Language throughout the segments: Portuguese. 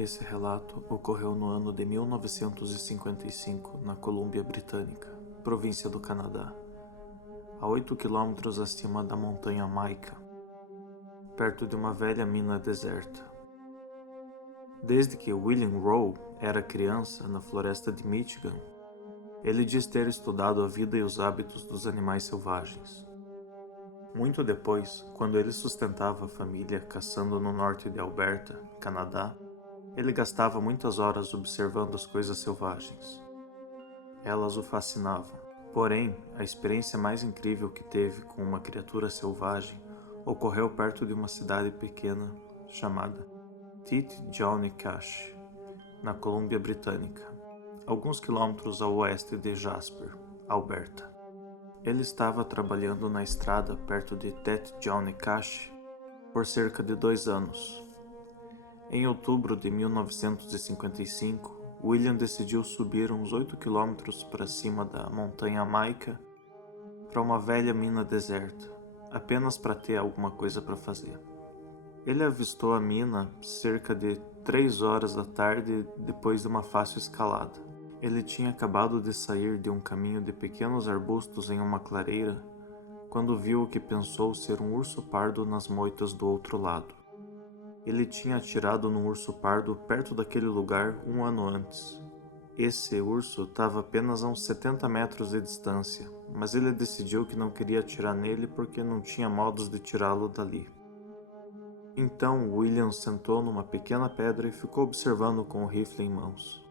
Esse relato ocorreu no ano de 1955, na Colômbia Britânica, província do Canadá, a 8 quilômetros acima da montanha Mica, perto de uma velha mina deserta. Desde que William Rowe era criança na floresta de Michigan, ele diz ter estudado a vida e os hábitos dos animais selvagens. Muito depois, quando ele sustentava a família caçando no norte de Alberta, Canadá, ele gastava muitas horas observando as coisas selvagens. Elas o fascinavam. Porém, a experiência mais incrível que teve com uma criatura selvagem ocorreu perto de uma cidade pequena chamada Titjonicash, na Colômbia Britânica, alguns quilômetros a oeste de Jasper, Alberta. Ele estava trabalhando na estrada perto de Titjonicash por cerca de 2 anos. Em outubro de 1955, William decidiu subir uns 8 quilômetros para cima da montanha Mica para uma velha mina deserta, apenas para ter alguma coisa para fazer. Ele avistou a mina cerca de 3 horas da tarde depois de uma fácil escalada. Ele tinha acabado de sair de um caminho de pequenos arbustos em uma clareira quando viu o que pensou ser um urso pardo nas moitas do outro lado. Ele tinha atirado num urso pardo perto daquele lugar 1 ano antes. Esse urso estava apenas a uns 70 metros de distância, mas ele decidiu que não queria atirar nele porque não tinha modos de tirá-lo dali. Então William sentou numa pequena pedra e ficou observando com o rifle em mãos.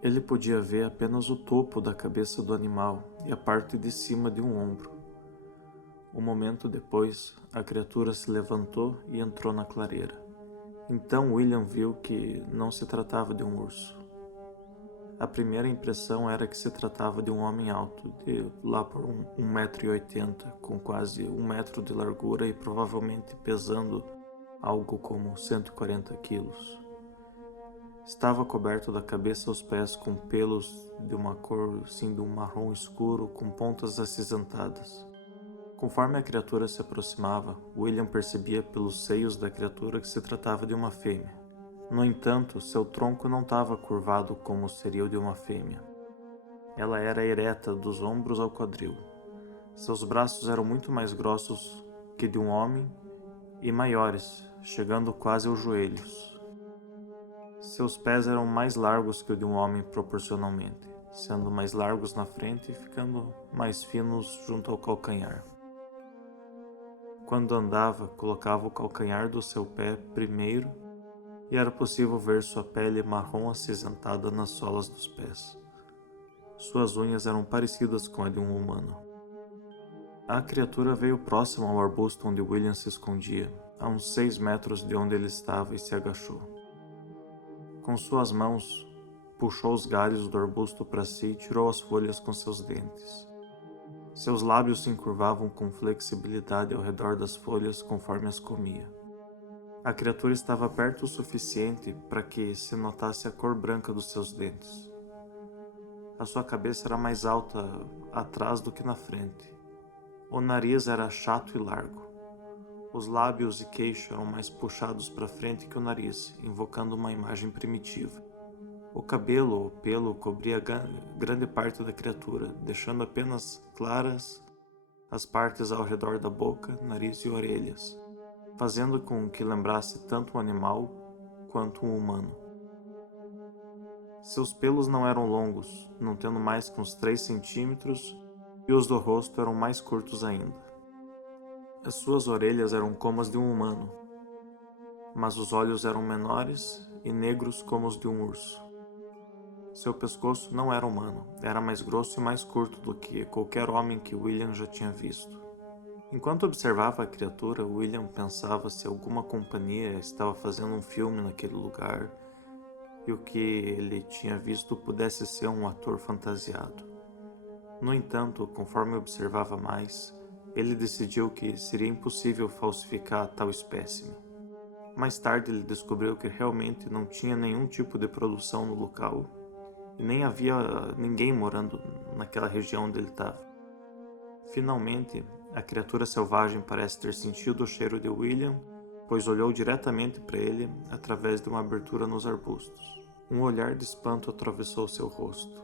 Ele podia ver apenas o topo da cabeça do animal e a parte de cima de um ombro. Um momento depois, a criatura se levantou e entrou na clareira. Então William viu que não se tratava de um urso. A primeira impressão era que se tratava de um homem alto, de lá por 1,80 m, com quase 1 metro de largura e provavelmente pesando algo como 140 quilos. Estava coberto da cabeça aos pés com pelos de uma cor de um marrom escuro com pontas acinzentadas. Conforme a criatura se aproximava, William percebia pelos seios da criatura que se tratava de uma fêmea. No entanto, seu tronco não estava curvado como seria o de uma fêmea. Ela era ereta dos ombros ao quadril. Seus braços eram muito mais grossos que de um homem e maiores, chegando quase aos joelhos. Seus pés eram mais largos que o de um homem proporcionalmente, sendo mais largos na frente e ficando mais finos junto ao calcanhar. Quando andava, colocava o calcanhar do seu pé primeiro e era possível ver sua pele marrom acinzentada nas solas dos pés. Suas unhas eram parecidas com a de um humano. A criatura veio próximo ao arbusto onde William se escondia, a uns 6 metros de onde ele estava, e se agachou. Com suas mãos, puxou os galhos do arbusto para si e tirou as folhas com seus dentes. Seus lábios se encurvavam com flexibilidade ao redor das folhas conforme as comia. A criatura estava perto o suficiente para que se notasse a cor branca dos seus dentes. A sua cabeça era mais alta atrás do que na frente. O nariz era chato e largo. Os lábios e queixo eram mais puxados para frente que o nariz, invocando uma imagem primitiva. O cabelo ou pelo cobria grande parte da criatura, deixando apenas claras as partes ao redor da boca, nariz e orelhas, fazendo com que lembrasse tanto um animal quanto um humano. Seus pelos não eram longos, não tendo mais que uns 3 centímetros, e os do rosto eram mais curtos ainda. As suas orelhas eram como as de um humano, mas os olhos eram menores e negros como os de um urso. Seu pescoço não era humano, era mais grosso e mais curto do que qualquer homem que William já tinha visto. Enquanto observava a criatura, William pensava se alguma companhia estava fazendo um filme naquele lugar e o que ele tinha visto pudesse ser um ator fantasiado. No entanto, conforme observava mais, ele decidiu que seria impossível falsificar tal espécime. Mais tarde ele descobriu que realmente não tinha nenhum tipo de produção no local e nem havia ninguém morando naquela região onde ele estava. Finalmente, a criatura selvagem parece ter sentido o cheiro de William pois olhou diretamente para ele através de uma abertura nos arbustos. Um olhar de espanto atravessou seu rosto.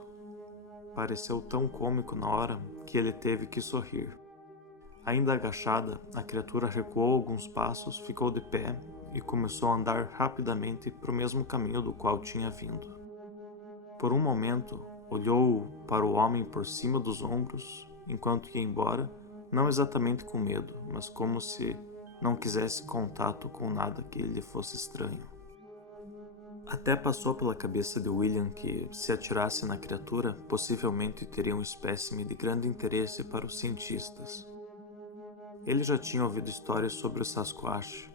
Pareceu tão cômico na hora que ele teve que sorrir. Ainda agachada, a criatura recuou alguns passos, ficou de pé e começou a andar rapidamente para o mesmo caminho do qual tinha vindo. Por um momento, olhou para o homem por cima dos ombros, enquanto ia embora, não exatamente com medo, mas como se não quisesse contato com nada que lhe fosse estranho. Até passou pela cabeça de William que, se atirasse na criatura, possivelmente teria um espécime de grande interesse para os cientistas. Ele já tinha ouvido histórias sobre o Sasquatch,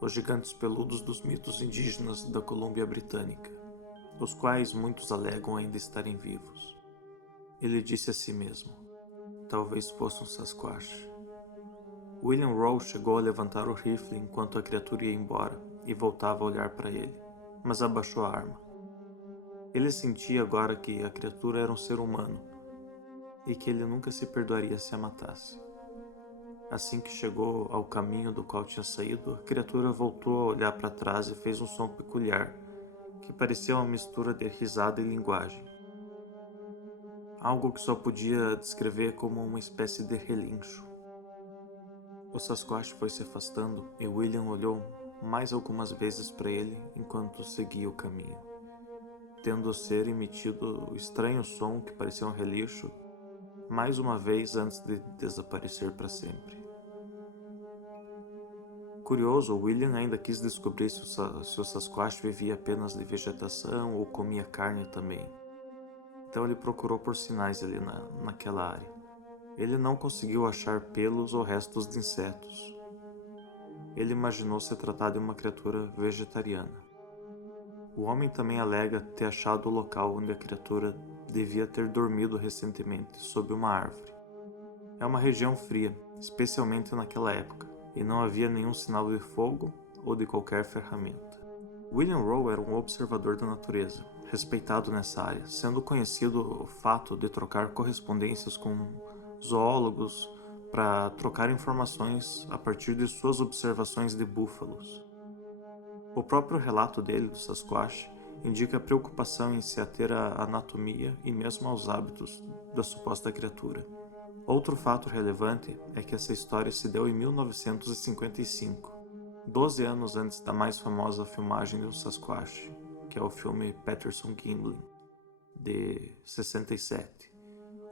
os gigantes peludos dos mitos indígenas da Colômbia Britânica, os quais muitos alegam ainda estarem vivos. Ele disse a si mesmo: talvez fosse um Sasquatch. William Rowe chegou a levantar o rifle enquanto a criatura ia embora e voltava a olhar para ele, mas abaixou a arma. Ele sentia agora que a criatura era um ser humano e que ele nunca se perdoaria se a matasse. Assim que chegou ao caminho do qual tinha saído, a criatura voltou a olhar para trás e fez um som peculiar, que parecia uma mistura de risada e linguagem. Algo que só podia descrever como uma espécie de relincho. O Sasquatch foi se afastando e William olhou mais algumas vezes para ele enquanto seguia o caminho, tendo o ser emitido o estranho som que parecia um relincho mais uma vez antes de desaparecer para sempre. Curioso, William ainda quis descobrir se o Sasquatch vivia apenas de vegetação ou comia carne também. Então ele procurou por sinais ali naquela área. Ele não conseguiu achar pelos ou restos de insetos. Ele imaginou se tratar de uma criatura vegetariana. O homem também alega ter achado o local onde a criatura devia ter dormido recentemente, sob uma árvore. É uma região fria, especialmente naquela época, e não havia nenhum sinal de fogo ou de qualquer ferramenta. William Rowe era um observador da natureza, respeitado nessa área, sendo conhecido o fato de trocar correspondências com zoólogos para trocar informações a partir de suas observações de búfalos. O próprio relato dele, do Sasquatch, indica preocupação em se ater à anatomia e mesmo aos hábitos da suposta criatura. Outro fato relevante é que essa história se deu em 1955, 12 anos antes da mais famosa filmagem do Sasquatch, que é o filme Patterson-Gimlin, de 67,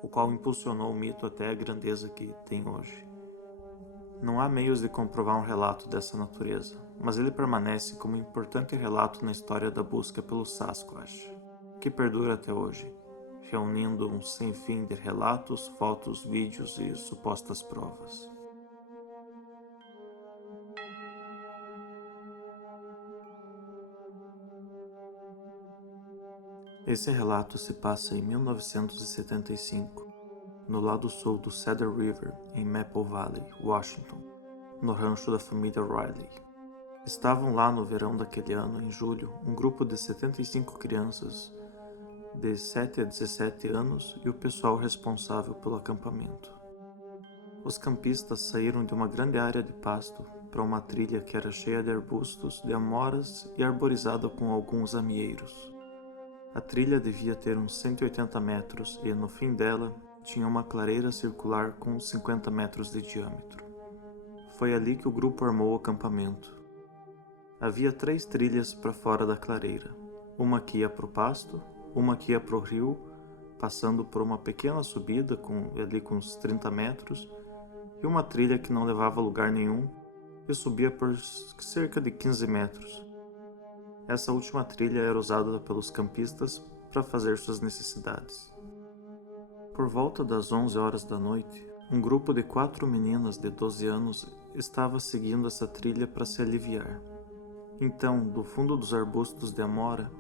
o qual impulsionou o mito até a grandeza que tem hoje. Não há meios de comprovar um relato dessa natureza, mas ele permanece como um importante relato na história da busca pelo Sasquatch, que perdura até hoje, reunindo um sem fim de relatos, fotos, vídeos e supostas provas. Esse relato se passa em 1975, no lado sul do Cedar River, em Maple Valley, Washington, no rancho da família Riley. Estavam lá no verão daquele ano, em julho, um grupo de 75 crianças de 7 a 17 anos e o pessoal responsável pelo acampamento. Os campistas saíram de uma grande área de pasto para uma trilha que era cheia de arbustos, de amoras e arborizada com alguns amieiros. A trilha devia ter uns 180 metros e, no fim dela, tinha uma clareira circular com uns 50 metros de diâmetro. Foi ali que o grupo armou o acampamento. Havia 3 trilhas para fora da clareira, uma que ia para o pasto, uma que ia para o rio, passando por uma pequena subida ali com uns 30 metros, e uma trilha que não levava a lugar nenhum e subia por cerca de 15 metros. Essa última trilha era usada pelos campistas para fazer suas necessidades. Por volta das 11 horas da noite, um grupo de 4 meninas de 12 anos estava seguindo essa trilha para se aliviar. Então, do fundo dos arbustos de amora,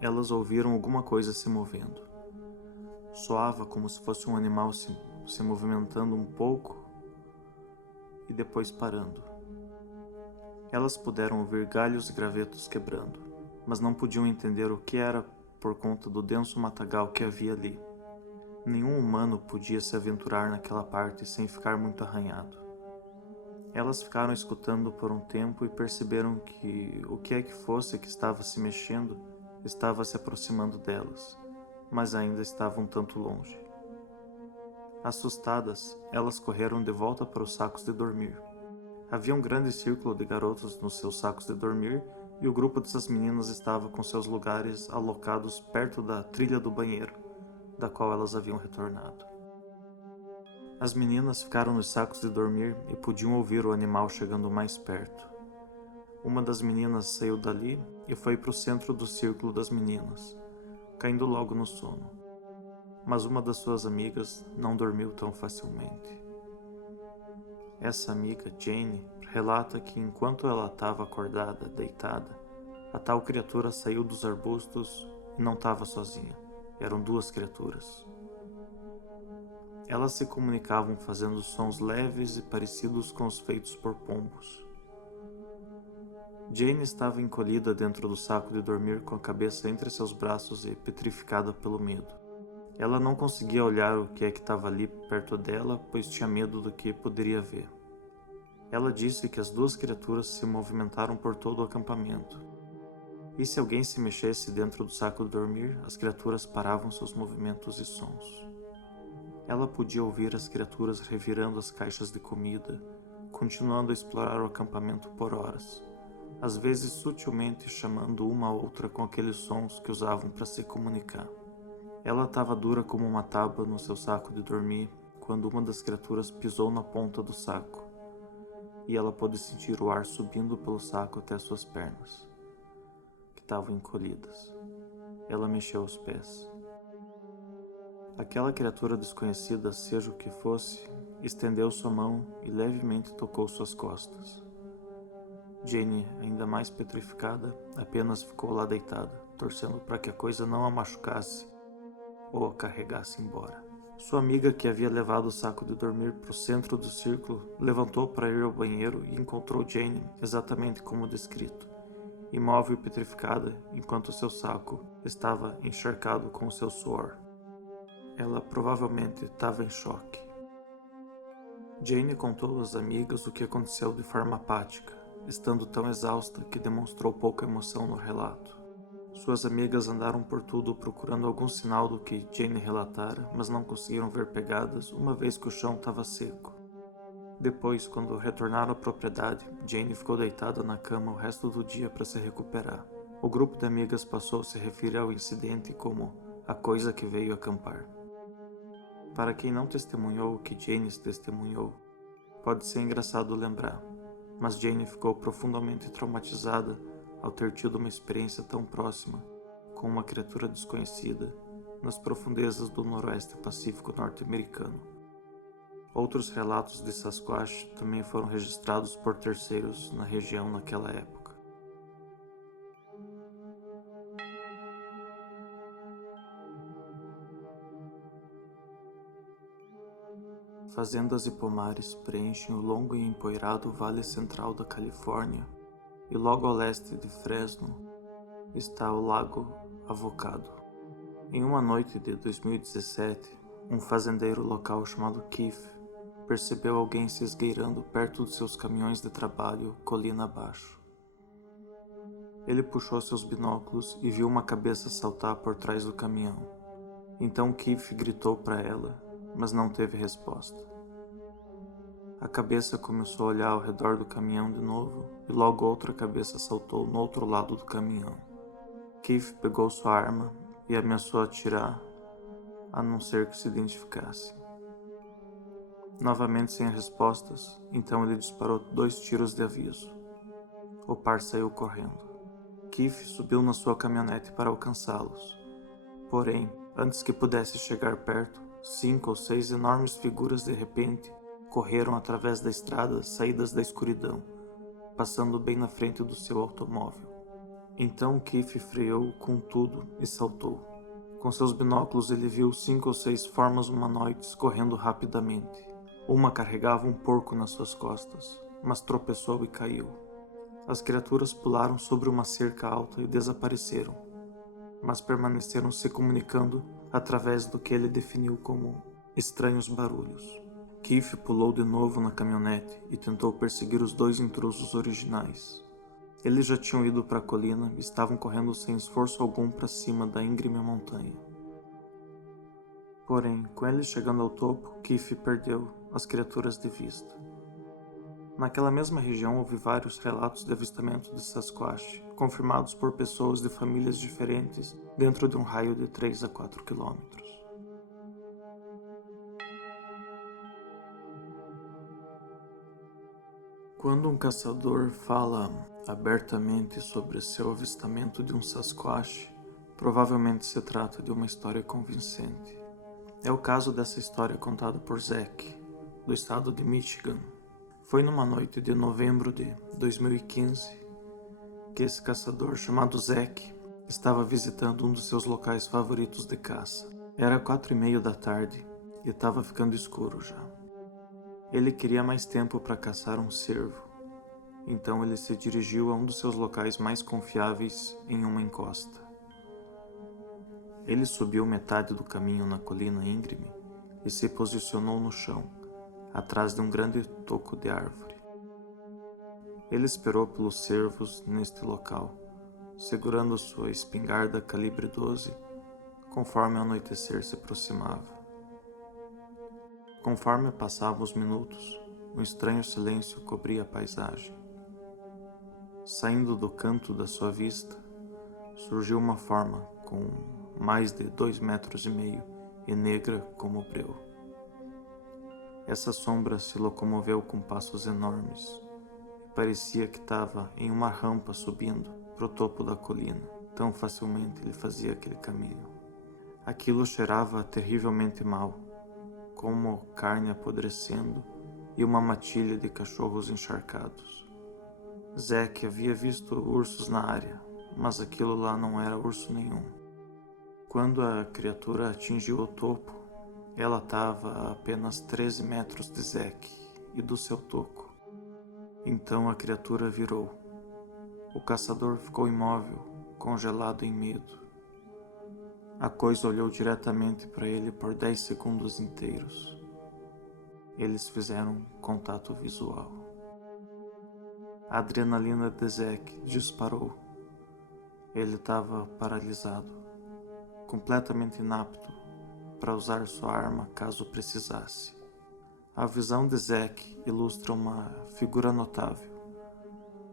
elas ouviram alguma coisa se movendo. Soava como se fosse um animal se movimentando um pouco e depois parando. Elas puderam ouvir galhos e gravetos quebrando, mas não podiam entender o que era por conta do denso matagal que havia ali. Nenhum humano podia se aventurar naquela parte sem ficar muito arranhado. Elas ficaram escutando por um tempo e perceberam que o que é que fosse que estava se mexendo estava se aproximando delas, mas ainda estava um tanto longe. Assustadas, elas correram de volta para os sacos de dormir. Havia um grande círculo de garotos nos seus sacos de dormir e o grupo dessas meninas estava com seus lugares alocados perto da trilha do banheiro, da qual elas haviam retornado. As meninas ficaram nos sacos de dormir e podiam ouvir o animal chegando mais perto. Uma das meninas saiu dali e foi para o centro do círculo das meninas, caindo logo no sono. Mas uma das suas amigas não dormiu tão facilmente. Essa amiga, Jane, relata que enquanto ela estava acordada, deitada, a tal criatura saiu dos arbustos e não estava sozinha. Eram duas criaturas. Elas se comunicavam fazendo sons leves e parecidos com os feitos por pombos. Jane estava encolhida dentro do saco de dormir com a cabeça entre seus braços e petrificada pelo medo. Ela não conseguia olhar o que é que estava ali perto dela, pois tinha medo do que poderia ver. Ela disse que as duas criaturas se movimentaram por todo o acampamento. E se alguém se mexesse dentro do saco de dormir, as criaturas paravam seus movimentos e sons. Ela podia ouvir as criaturas revirando as caixas de comida, continuando a explorar o acampamento por horas, às vezes sutilmente chamando uma a outra com aqueles sons que usavam para se comunicar. Ela estava dura como uma tábua no seu saco de dormir quando uma das criaturas pisou na ponta do saco, e ela pôde sentir o ar subindo pelo saco até suas pernas, que estavam encolhidas. Ela mexeu os pés. Aquela criatura desconhecida, seja o que fosse, estendeu sua mão e levemente tocou suas costas. Jane, ainda mais petrificada, apenas ficou lá deitada, torcendo para que a coisa não a machucasse ou a carregasse embora. Sua amiga, que havia levado o saco de dormir para o centro do círculo, levantou para ir ao banheiro e encontrou Jane exatamente como descrito, imóvel e petrificada, enquanto seu saco estava encharcado com o seu suor. Ela provavelmente estava em choque. Jane contou às amigas o que aconteceu de forma apática, estando tão exausta que demonstrou pouca emoção no relato. Suas amigas andaram por tudo procurando algum sinal do que Jane relatara, mas não conseguiram ver pegadas, uma vez que o chão estava seco. Depois, quando retornaram à propriedade, Jane ficou deitada na cama o resto do dia para se recuperar. O grupo de amigas passou a se referir ao incidente como a coisa que veio acampar. Para quem não testemunhou o que Jane testemunhou, pode ser engraçado lembrar, mas Jane ficou profundamente traumatizada ao ter tido uma experiência tão próxima com uma criatura desconhecida nas profundezas do noroeste pacífico norte-americano. Outros relatos de Sasquatch também foram registrados por terceiros na região naquela época. Fazendas e pomares preenchem o longo e empoeirado vale central da Califórnia, e logo ao leste de Fresno está o Lago Avocado. Em uma noite de 2017, um fazendeiro local chamado Keith percebeu alguém se esgueirando perto dos seus caminhões de trabalho colina abaixo. Ele puxou seus binóculos e viu uma cabeça saltar por trás do caminhão. Então Keith gritou para ela, mas não teve resposta. A cabeça começou a olhar ao redor do caminhão de novo e logo outra cabeça saltou no outro lado do caminhão. Keith pegou sua arma e ameaçou atirar, a não ser que se identificasse. Novamente sem respostas, então ele disparou 2 tiros de aviso. O par saiu correndo. Keith subiu na sua caminhonete para alcançá-los. Porém, antes que pudesse chegar perto, 5 ou 6 enormes figuras de repente correram através da estrada saídas da escuridão, passando bem na frente do seu automóvel. Então Keith freou com tudo e saltou. Com seus binóculos ele viu 5 ou 6 formas humanoides correndo rapidamente. Uma carregava um porco nas suas costas, mas tropeçou e caiu. As criaturas pularam sobre uma cerca alta e desapareceram, mas permaneceram se comunicando através do que ele definiu como estranhos barulhos. Keith pulou de novo na caminhonete e tentou perseguir os dois intrusos originais. Eles já tinham ido para a colina e estavam correndo sem esforço algum para cima da íngreme montanha. Porém, com eles chegando ao topo, Keith perdeu as criaturas de vista. Naquela mesma região houve vários relatos de avistamento de Sasquatch, confirmados por pessoas de famílias diferentes dentro de um raio de 3 a 4 quilômetros. Quando um caçador fala abertamente sobre seu avistamento de um Sasquatch, provavelmente se trata de uma história convincente. É o caso dessa história contada por Zack, do estado de Michigan. Foi numa noite de novembro de 2015 que esse caçador chamado Zack estava visitando um dos seus locais favoritos de caça. Era 4:30 da tarde e estava ficando escuro já. Ele queria mais tempo para caçar um cervo, então ele se dirigiu a um dos seus locais mais confiáveis em uma encosta. Ele subiu metade do caminho na colina íngreme e se posicionou no chão, atrás de um grande toco de árvore. Ele esperou pelos cervos neste local, segurando sua espingarda calibre 12, conforme o anoitecer se aproximava. Conforme passavam os minutos, um estranho silêncio cobria a paisagem. Saindo do canto da sua vista, surgiu uma forma com mais de 2,5 metros e negra como breu. Essa sombra se locomoveu com passos enormes e parecia que estava em uma rampa subindo para o topo da colina. Tão facilmente ele fazia aquele caminho. Aquilo cheirava terrivelmente mal, como carne apodrecendo e uma matilha de cachorros encharcados. Zack havia visto ursos na área, mas aquilo lá não era urso nenhum. Quando a criatura atingiu o topo, ela estava a apenas 13 metros de Zack e do seu toco. Então a criatura virou. O caçador ficou imóvel, congelado em medo. A coisa olhou diretamente para ele por 10 segundos inteiros. Eles fizeram contato visual. A adrenalina de Zack disparou. Ele estava paralisado, completamente inapto para usar sua arma caso precisasse. A visão de Zack ilustra uma figura notável.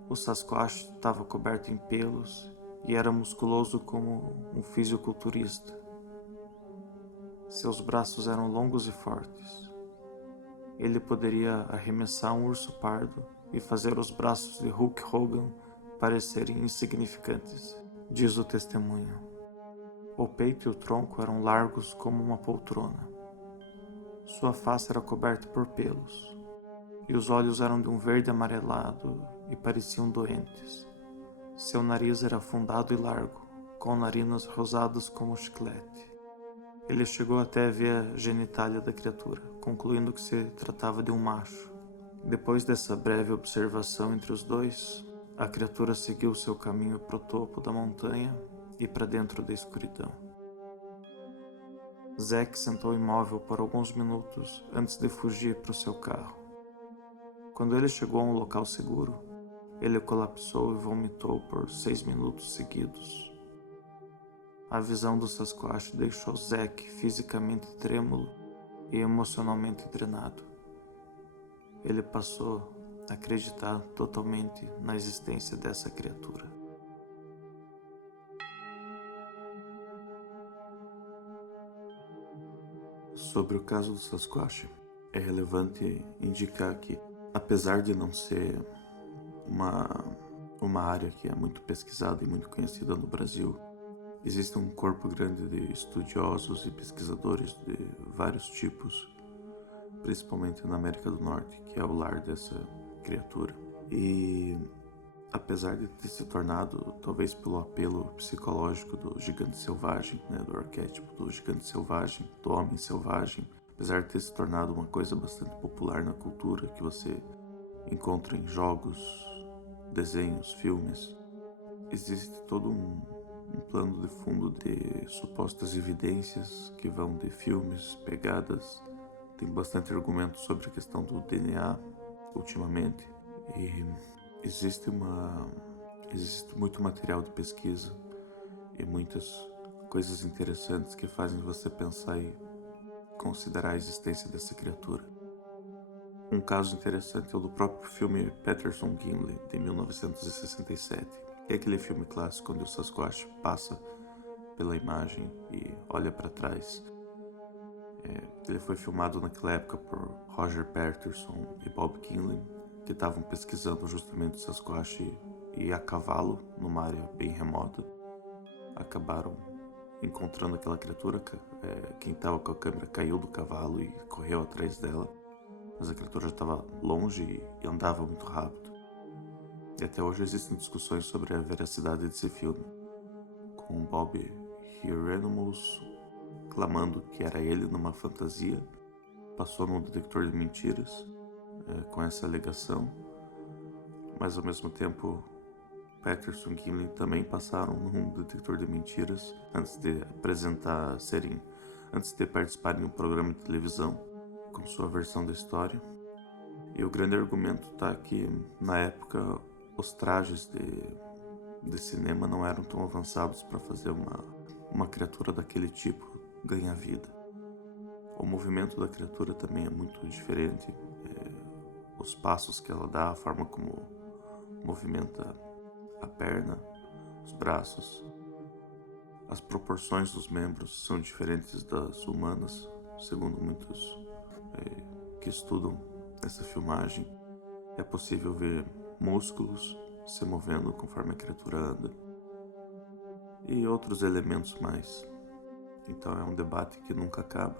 O Sasquatch estava coberto em pelos e era musculoso como um fisiculturista. Seus braços eram longos e fortes. Ele poderia arremessar um urso pardo e fazer os braços de Hulk Hogan parecerem insignificantes, diz o testemunho. O peito e o tronco eram largos como uma poltrona. Sua face era coberta por pelos, e os olhos eram de um verde amarelado e pareciam doentes. Seu nariz era afundado e largo, com narinas rosadas como chiclete. Ele chegou até a ver a genitália da criatura, concluindo que se tratava de um macho. Depois dessa breve observação entre os dois, a criatura seguiu seu caminho para o topo da montanha e para dentro da escuridão. Zack sentou imóvel por alguns minutos antes de fugir para o seu carro. Quando ele chegou a um local seguro, ele colapsou e vomitou por 6 minutos seguidos. A visão do Sasquatch deixou Zack fisicamente trêmulo e emocionalmente drenado. Ele passou a acreditar totalmente na existência dessa criatura. Sobre o caso do Sasquatch, é relevante indicar que, apesar de não ser uma área que é muito pesquisada e muito conhecida no Brasil, existe um corpo grande de estudiosos e pesquisadores de vários tipos, principalmente na América do Norte, que é o lar dessa criatura. E apesar de ter se tornado, talvez pelo apelo psicológico do gigante selvagem, do arquétipo do gigante selvagem, do homem selvagem, apesar de ter se tornado uma coisa bastante popular na cultura, que você encontra em jogos, desenhos, filmes, existe todo um plano de fundo de supostas evidências que vão de filmes, pegadas, tem bastante argumento sobre a questão do DNA ultimamente, e existe muito material de pesquisa e muitas coisas interessantes que fazem você pensar e considerar a existência dessa criatura. Um caso interessante é o do próprio filme Patterson Gimli, de 1967, que é aquele filme clássico onde o Sasquatch passa pela imagem e olha para trás. Ele foi filmado naquela época por Roger Patterson e Bob Gimlin, que estavam pesquisando justamente o Sasquatch e a cavalo, numa área bem remota. Acabaram encontrando aquela criatura. Quem estava com a câmera caiu do cavalo e correu atrás dela, mas a criatura já estava longe e andava muito rápido. E até hoje existem discussões sobre a veracidade desse filme, com Bob Hieronymus clamando que era ele numa fantasia, passou num detector de mentiras com essa alegação, mas ao mesmo tempo Patterson e Gimlin também passaram num detector de mentiras antes de participarem de um programa de televisão com sua versão da história. E o grande argumento está que na época os trajes de cinema não eram tão avançados para fazer uma criatura daquele tipo ganhar vida. O movimento da criatura também é muito diferente. Os passos que ela dá, a forma como movimenta a perna, os braços, as proporções dos membros são diferentes das humanas, segundo muitos que estudam essa filmagem. É possível ver músculos se movendo conforme a criatura anda e outros elementos mais. Então é um debate que nunca acaba,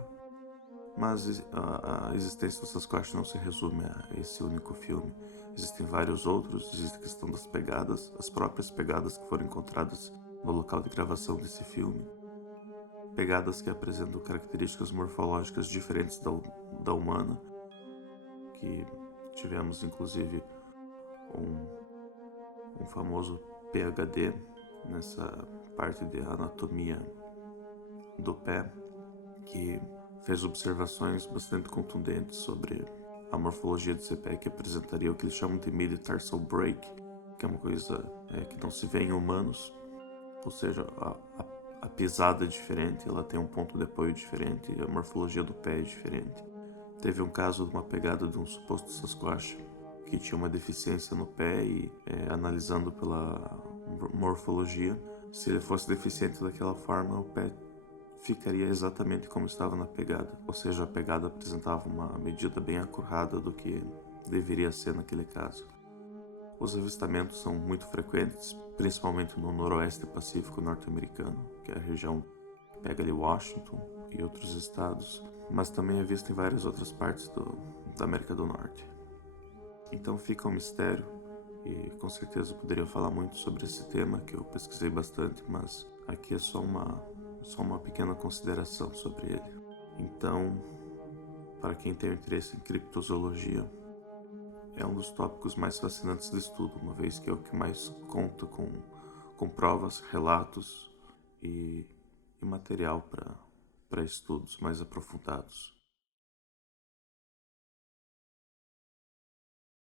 mas a existência do Sasquatch não se resume a esse único filme. Existem vários outros. Existe a questão das pegadas, as próprias pegadas que foram encontradas no local de gravação desse filme, pegadas que apresentam características morfológicas diferentes da humana, que tivemos inclusive um famoso PhD nessa parte de anatomia do pé, que fez observações bastante contundentes sobre a morfologia desse pé, que apresentaria o que eles chamam de metatarsal break, que é uma coisa que não se vê em humanos, ou seja, a pisada é diferente, ela tem um ponto de apoio diferente, a morfologia do pé é diferente. Teve um caso de uma pegada de um suposto Sasquatch que tinha uma deficiência no pé e analisando pela morfologia, se ele fosse deficiente daquela forma, o pé ficaria exatamente como estava na pegada, ou seja, a pegada apresentava uma medida bem acurada do que deveria ser naquele caso. Os avistamentos são muito frequentes, principalmente no noroeste pacífico norte-americano, que é a região que pega ali Washington e outros estados, mas também é visto em várias outras partes da América do Norte. Então fica um mistério, e com certeza eu poderia falar muito sobre esse tema, que eu pesquisei bastante, mas aqui é só uma pequena consideração sobre ele. Então, para quem tem interesse em criptozoologia, é um dos tópicos mais fascinantes de estudo, uma vez que é o que mais conta com provas, relatos e material para estudos mais aprofundados.